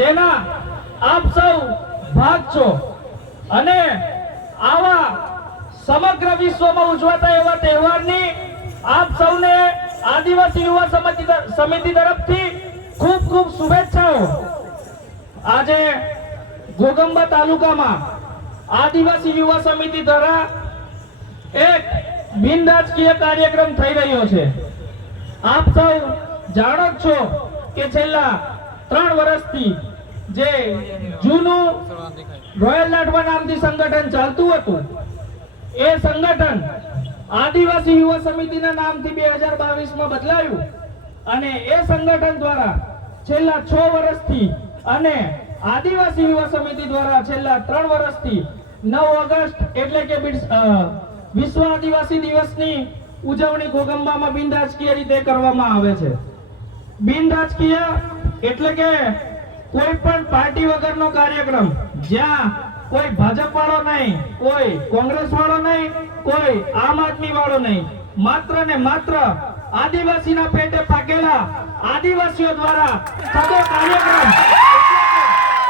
જેના આપ સૌ ભાગ છો અને આવા સમગ્ર વિશ્વમાં ઉજવાતા એવા તહેવારની આપ સૌને આદિવાસી યુવા સમિતિ સમિતિ તરફથી ખૂબ ખૂબ શુભેચ્છાઓ. આજે ઘોગંબા તાલુકામાં આદિવાસી યુવા સમિતિ દ્વારા એક બિન રાજકીય કાર્યક્રમ થઈ રહ્યો છે. આપ સૌ જાણો છો કે છેલ્લા ત્રણ વર્ષથી જે જૂનું રોયલ લાડવા નામથી સંગઠન ચાલતું હતું, એ સંગઠન આદિવાસી યુવા સમિતિના નામથી બે હજાર બાવીસમાં બદલાયું અને એ સંગઠન દ્વારા છેલ્લા છ વર્ષથી અને આદિવાસી યુવા સમિતિ દ્વારા છેલ્લા ત્રણ વર્ષથી નવ ઓગસ્ટ એટલે કે વિશ્વ આદિવાસી દિવસની ઉજવણી ઘોગંબામાં બિન રાજકીય રીતે કરવામાં આવે છે. બિન રાજકીય એટલે કે કોઈ પણ પાર્ટી વગરનો કાર્યક્રમ, જ્યાં કોઈ ભાજપ વાળો નહીં, કોઈ કોંગ્રેસ વાળો નહીં, કોઈ આમ આદમી વાળો નહીં, માત્ર ને માત્ર આદિવાસીના પેટે પાકેલા આદિવાસીઓ દ્વારા થતો કાર્યક્રમ,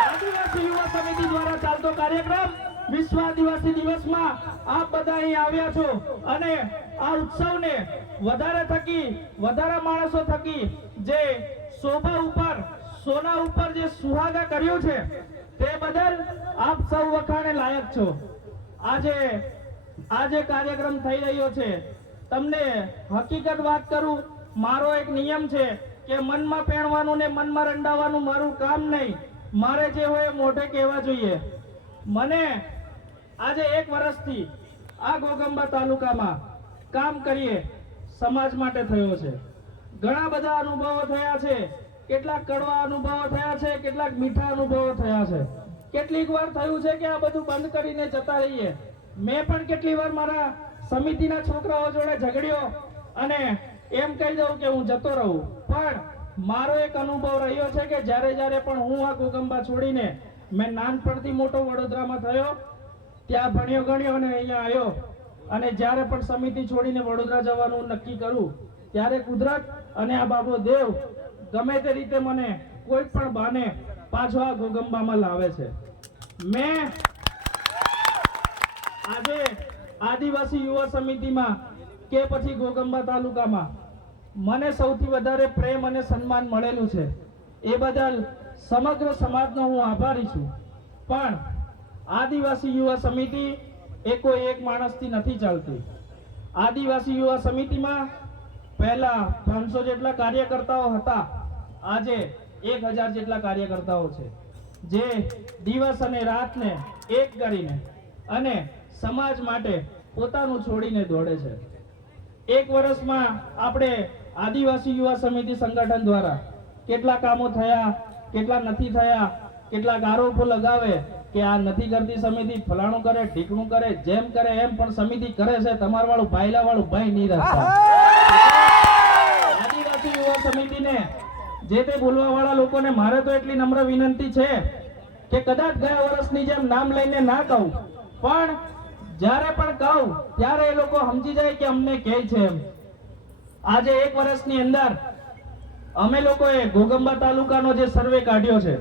આદિવાસી યુવા સમિતિ દ્વારા ચાલતો કાર્યક્રમ વિશ્વ આદિવાસી દિવસમાં આપ બધા અહીં આવ્યા છો અને આ ઉત્સવને વધારે થકી, વધારે માણસો થકી જે શોભા ઉપર સોના ઉપર જે સુહાગા કર્યું છે, તે બદલ આપ સૌ વખાણે લાયક છો. આજે આજે કાર્યક્રમ થઈ રહ્યો છે. તમને હકીકત વાત કરું, મારો એક નિયમ છે કે મનમાં પહેરવાનું ને મનમાં રંડાવવાનું મારું કામ નહીં. મારે જે હોય મોઢે કહેવા જોઈએ. મને આજે એક વર્ષથી આ ગોગંબા તાલુકામાં કામ કરીએ સમાજ માટે થયો છે. ઘણા બધા અનુભવો થયા છે. કેટલાક કડવા અનુભવો થયા છે, કેટલાક મીઠા અનુભવો થયા છે. કેટલીક વાર થયું છે કે આ બધું બંધ કરીને જતા રહીએ. મેં પણ કેટલી વાર મારા સમિતિના છોકરાઓ જોડે ઝઘડ્યો અને એમ કહી દઉં કે હું જતો રહું. પણ મારો એક અનુભવ રહ્યો છે કે જ્યારે જ્યારે પણ હું આ ગોગંબા છોડીને મેં નાનપણથી મોટો વડોદરામાં થયો, ત્યાં ભણ્યો ગણ્યો અને અહીંયા આવ્યો. અને જ્યારે પણ સમિતિ છોડીને વડોદરા જવાનું નક્કી કરું, ત્યારે કુદરત અને આ બાબો દેવ ગમે તે રીતે મને કોઈ પણ બાને પાછો આ ગોગંબામાં લાવે છે. મેં આજે આદિવાસી યુવા સમિતિમાં કે પછી ગોગંબા તાલુકામાં મને સૌથી વધારે પ્રેમ અને સન્માન મળેલું છે. એ બદલ સમગ્ર સમાજનો હું આભારી છું. પણ આદિવાસી યુવા સમિતિ એ કોઈ એક માણસથી નથી ચાલતી. આદિવાસી યુવા સમિતિમાં પહેલા પાંચસો જેટલા કાર્યકર્તાઓ હતા. આજે એક હજાર જેટલા કાર્યકર્તાઓ છે. જે દિવસ અને રાતને એક કરીને અને સમાજ માટે પોતાનું છોડીને દોડે છે. એક વર્ષમાં આપણે આદિવાસી યુવા સમિતિ સંગઠન દ્વારા કેટલા કામો થયા, કેટલા નથી થયા કેટલાક આરોપો લગાવે કે આ નથી કરતી સમિતિ, ફલાણું કરે, ઢીકણું કરે, જેમ કરે એમ પણ સમિતિ કરે છે, તમારવાળું, ભાઈલાવાળું ભાઈલા ભાઈ નહીં રાખતા આદિવાસી યુવા સમિતિને જે તે બોલવા વાળા લોકોને મારે તો એટલી નમ્ર વિનંતી છે કે કદાચ ગયા વર્ષની જેમ નામ લઈને ના કહું. પણ જ્યારે પણ કહું, ત્યારે એ લોકો સમજી જાય કે અમને કહે છે એમ. આજે એક વર્ષની અંદર અમે લોકોએ ગોગંબા તાલુકાનો જે સર્વે કાઢ્યો છે